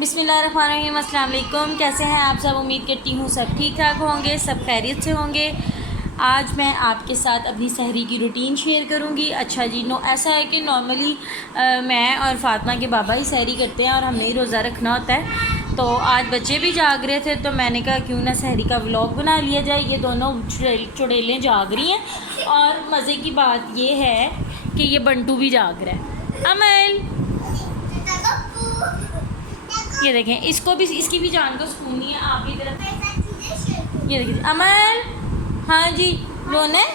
बिस्मिल्लाहिर्रहमानिर्रहीम। अस्सलाम वालेकुम। कैसे हैं आप सब? उम्मीद करती हूँ सब ठीक ठाक होंगे, सब खैरियत से होंगे। आज मैं आपके साथ अपनी सहरी की रूटीन शेयर करूँगी। अच्छा जी, ऐसा है कि नॉर्मली मैं और फातिमा के बाबा ही सहरी करते हैं और हमने ही रोज़ा रखना होता है। तो आज बच्चे भी जाग रहे थे तो मैंने कहा क्यों ना सहरी का व्लॉग बना लिया जाए। ये दोनों चुड़ैलें जाग रही हैं और मज़े की बात ये है कि ये बंटू भी जाग रहा है। अमल, ये देखें, इसको भी, इसकी भी जान को सुकून नहीं है। आप ही तरफ ये देखिए अमल। हाँ जी, रोना है?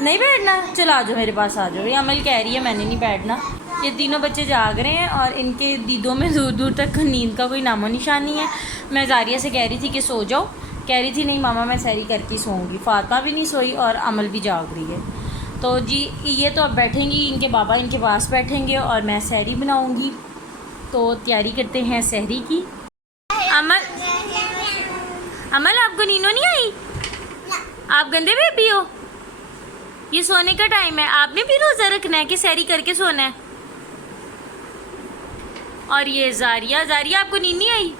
नहीं बैठना? चलो आ जाओ, मेरे पास आ जाओ। ये अमल कह रही है मैंने नहीं बैठना। ये तीनों बच्चे जाग रहे हैं और इनके दीदों में दूर दूर तक नींद का कोई नामो निशान नहीं है। मैं जारिया से कह रही थी कि सो जाओ, कह रही थी नहीं मामा मैं सहरी करके सोऊंगी। फातिमा भी नहीं सोई और अमल भी जाग रही है। तो जी ये तो अब बैठेंगी, इनके बाबा इनके पास बैठेंगे और मैं सहरी बनाऊँगी। तो तैयारी करते हैं सहरी की। अमल, अमल आपको नींद नहीं आई? आप गंदे बेबी हो। ये सोने का टाइम है, आपने भी रोज़ा रखना है कि सहरी करके सोना है? और ये जारिया, जारिया आपको नींद नहीं आई?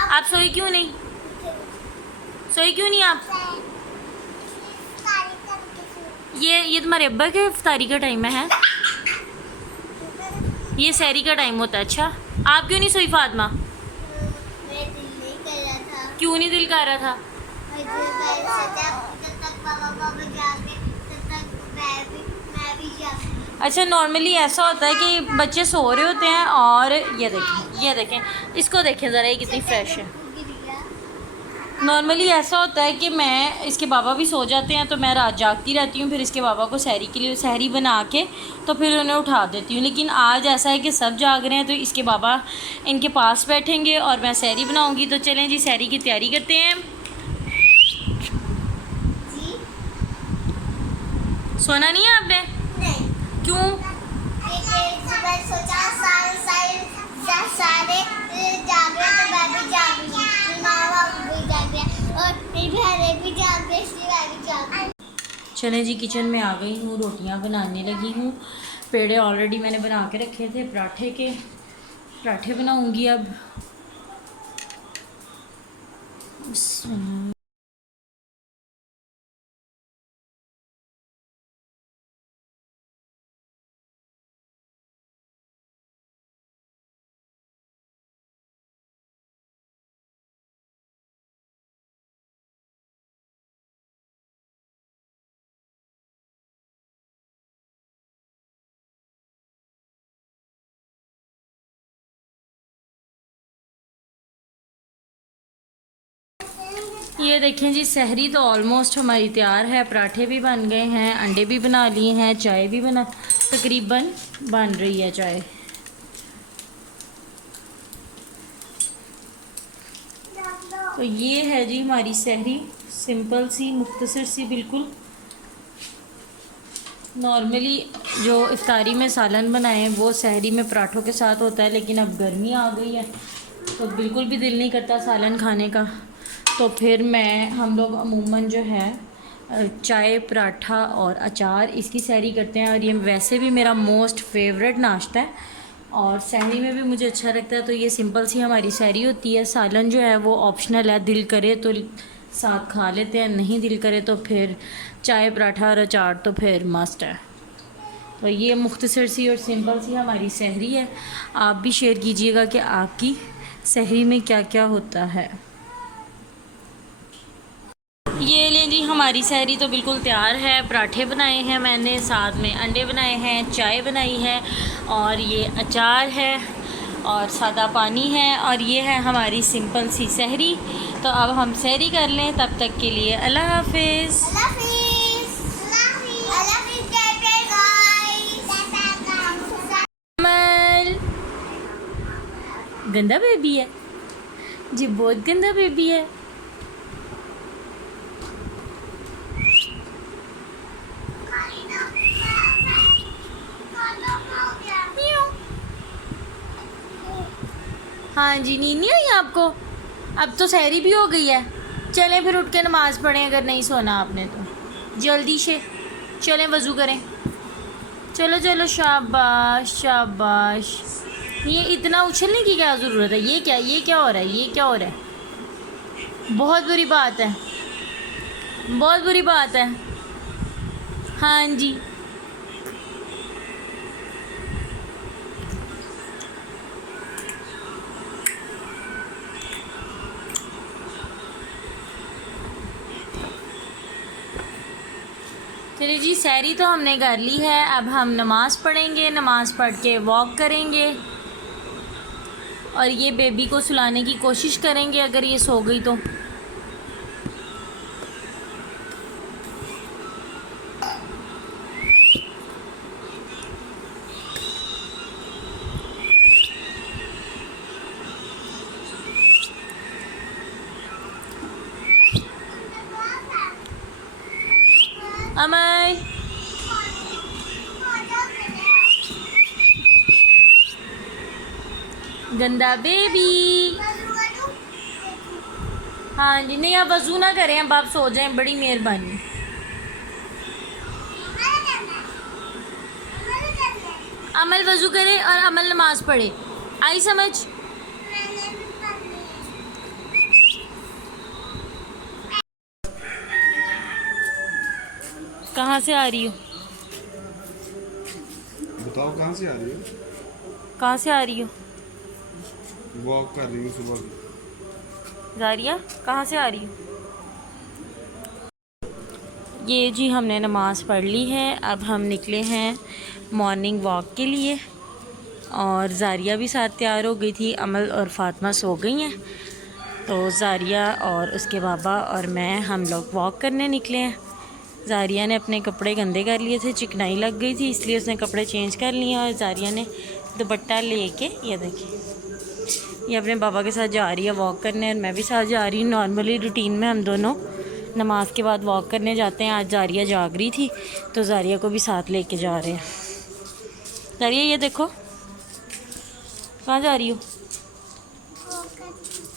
आप सोई क्यों नहीं? सोई क्यों नहीं आप? ये तुम्हारे अब्बा के इफ्तारी का टाइम है? ये सहरी का टाइम होता है। अच्छा, आप क्यों नहीं सोई फातिमा? मेरा दिल नहीं कर रहा था। क्यों नहीं दिल कर रहा था? अच्छा, नॉर्मली ऐसा होता है कि बच्चे सो रहे होते हैं और ये देखें, इसको देखें ज़रा, ये कितनी फ्रेश है। नॉर्मली ऐसा होता है कि मैं, इसके बाबा भी सो जाते हैं तो मैं रात जागती रहती हूँ, फिर इसके बाबा को सहरी के लिए सहरी बना के तो फिर उन्हें उठा देती हूँ। लेकिन आज ऐसा है कि सब जाग रहे हैं तो इसके बाबा इनके पास बैठेंगे और मैं सहरी बनाऊँगी। तो चलें जी, सहरी की तैयारी करते हैं। सोना नहीं है आपने? नहीं। क्यों? सोचा सारे जाग रहे तो मैं भी जाग रही हूँ, मामा भी जाग रहे और मेरी बहनें भी जाग रही, इसलिए मैं भी जाग रही। चलें जी, किचन में आ गई हूँ, रोटियाँ बनाने लगी हूँ। पेड़े ऑलरेडी मैंने बना के रखे थे, पराठे बनाऊँगी अब। ये देखें जी, सहरी तो ऑलमोस्ट हमारी तैयार है। पराठे भी बन गए हैं, अंडे भी बना लिए हैं, चाय भी तकरीबन बन रही है चाय। तो ये है जी हमारी सहरी, सिंपल सी, मुख्तसर सी बिल्कुल। नॉर्मली जो इफ्तारी में सालन बनाए वो सहरी में पराठों के साथ होता है, लेकिन अब गर्मी आ गई है तो बिल्कुल भी दिल नहीं करता सालन खाने का। तो फिर हम लोग अमूमन जो है चाय, पराठा और अचार इसकी सहरी करते हैं। और ये वैसे भी मेरा मोस्ट फेवरेट नाश्ता है और सहरी में भी मुझे अच्छा लगता है। तो ये सिंपल सी हमारी सहरी होती है। सालन जो है वो ऑप्शनल है, दिल करे तो साथ खा लेते हैं, नहीं दिल करे तो फिर चाय, पराठा और अचार तो फिर मस्ट है। तो ये मुख्तसर सी और सिंपल सी हमारी सहरी है। आप भी शेयर कीजिएगा कि आपकी सहरी में क्या क्या होता है। ये लें जी, हमारी सहरी तो बिल्कुल तैयार है। पराठे बनाए हैं मैंने, साथ में अंडे बनाए हैं, चाय बनाई है और ये अचार है और सादा पानी है और ये है हमारी सिंपल सी सहरी। तो अब हम सहरी कर लें, तब तक के लिए अल्लाह हाफिज़। अमल गंदा बेबी है जी, बहुत गंदा बेबी है। हाँ जी, नींद नहीं आई आपको? अब तो सहरी भी हो गई है। चलें फिर उठ के नमाज़ पढ़ें, अगर नहीं सोना आपने तो जल्दी से चलें, वज़ू करें। चलो चलो, शाबाश शाबाश। ये इतना उछलने की क्या ज़रूरत है? ये क्या हो रहा है? ये क्या हो रहा है? बहुत बुरी बात है, बहुत बुरी बात है। हाँ जी। चलिए जी, सैरी तो हमने कर ली है। अब हम नमाज़ पढ़ेंगे, नमाज़ पढ़ के वॉक करेंगे और ये बेबी को सुलाने की कोशिश करेंगे अगर ये सो गई तो। अमय, गंदा बेबी। हाँ जी, नहीं आप वज़ू ना करें, अब आप सो जाएं, बड़ी मेहरबानी। अमल वज़ू करे और अमल नमाज़ पढ़े। आई समझ? कहाँ से आ रही हो? बताओ कहाँ से आ रही हो? कहाँ से आ रही हो? वॉक कर रही हूँ सुबह की। जारिया, कहाँ से आ रही हो? ये जी हमने नमाज़ पढ़ ली है। अब हम निकले हैं मॉर्निंग वॉक के लिए और जारिया भी साथ तैयार हो गई थी। अमल और फातिमा सो गई हैं, तो जारिया और उसके बाबा और मैं हम लोग वॉक करने निकले हैं। जारिया ने अपने कपड़े गंदे कर लिए थे, चिकनाई लग गई थी, इसलिए उसने कपड़े चेंज कर लिए और जारिया ने दुपट्टा लेके, ये देखिए, ये अपने बाबा के साथ जा रही है वॉक करने और मैं भी साथ जा रही हूँ। नॉर्मली रूटीन में हम दोनों नमाज के बाद वॉक करने जाते हैं। आज जारिया जाग रही थी तो जारिया को भी साथ लेके जा रहे हैं। जारिया ये देखो, कहाँ जा रही हो?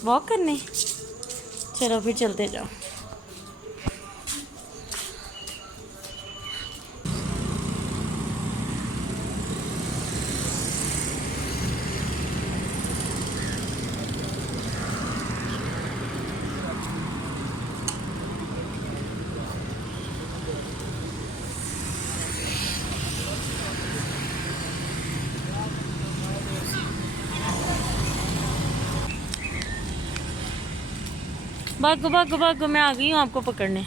वॉक करने। चलो फिर चलते जाओ। भागो भागो भागो, मैं आ गई हूँ आपको पकड़ने।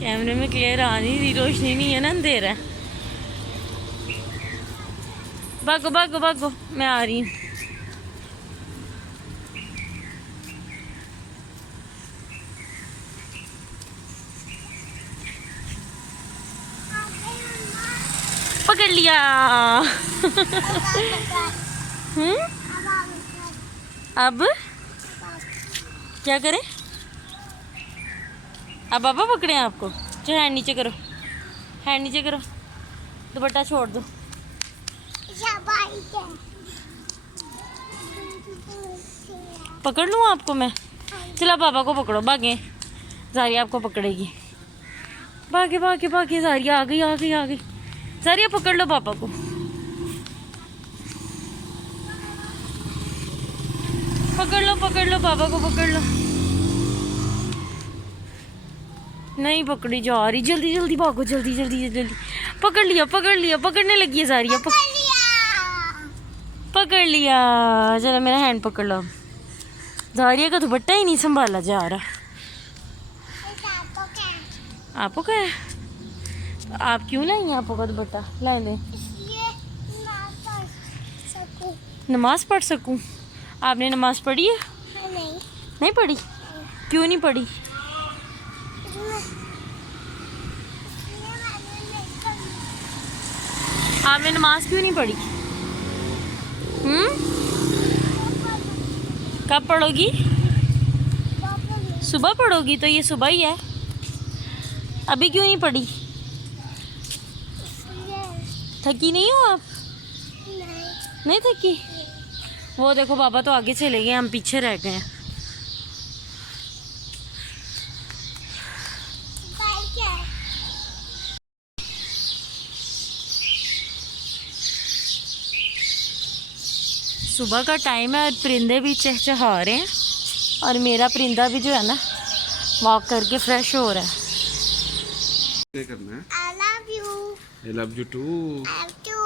कैमरे में क्लियर आ नहीं रही, रोशनी नहीं है ना, अंधेरा है। भागो भागो भागो, मैं आ रही हूँ। पकड़ लिया। अब क्या करें? अब पापा पकड़े हैं आपको? चलो हैंड नीचे करो, हैंड नीचे करो, दुपट्टा छोड़ दो। पकड़ लूँ आपको मैं? चलो पापा को पकड़ो, भागे। जारिया आपको पकड़ेगी। भागे भागे भागे, जारिया आ गई आ गई आ गई। जारिया पकड़ लो पापा को। पकड़ लो पापा को, पकड़ लो। नहीं पकड़ी जा रही, जल्दी जल्दी भागो, जल्दी जल्दी जल्दी। पकड़ लिया पकड़ लिया, पकड़ने लगी है जारिया। पकड़ लिया। चलो मेरा हैंड पकड़ लो। जारिया का दुपट्टा ही नहीं संभाला जा रहा। आपको क्या है? आप क्यों लाई आपको का दुपट्टा? ला ले, नमाज पढ़ सकूं। आपने नमाज पढ़ी है? नहीं पढ़ी? क्यों नहीं पढ़ी? आपने नमाज क्यों नहीं पढ़ी? कब पढ़ोगी? सुबह पढ़ोगी, तो ये सुबह ही है। अभी क्यों नहीं पढ़ी? थकी नहीं हो आप? नहीं थकी? वो देखो पापा तो आगे चले गए, हम पीछे रह गए हैं। सुबह का टाइम है और परिंदे भी चहचहा रहे हैं और मेरा परिंदा भी जो है ना वॉक करके फ्रेश हो रहा है। क्या करना है? I love you. I love you too. I love you.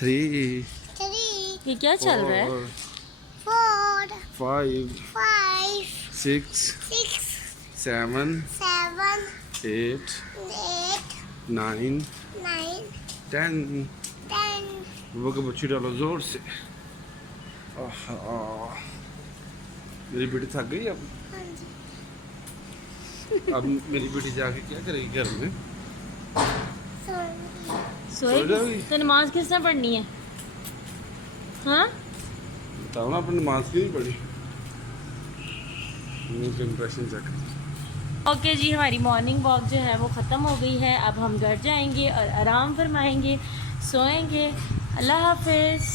3 3, ये क्या चल रहा है? 4, 5 5, 6 6, 7 7, 8 8, 9 9, 10 10. वो का बच्ची डालो जोर से। मेरी बेटी थक गई अब। अब मेरी बेटी जाके क्या करेगी घर में? सो जाओगी? तो नमाज किसने पढ़नी है? हाँ बताओ ना, अपनी नमाज क्यों नहीं पढ़ी? उनके इंप्रेशन चेक। ओके जी, हमारी मॉर्निंग वॉक जो है वो ख़त्म हो गई है। अब हम घर जाएंगे और आराम फरमाएंगे, सोएंगे। अल्लाह हाफिज़।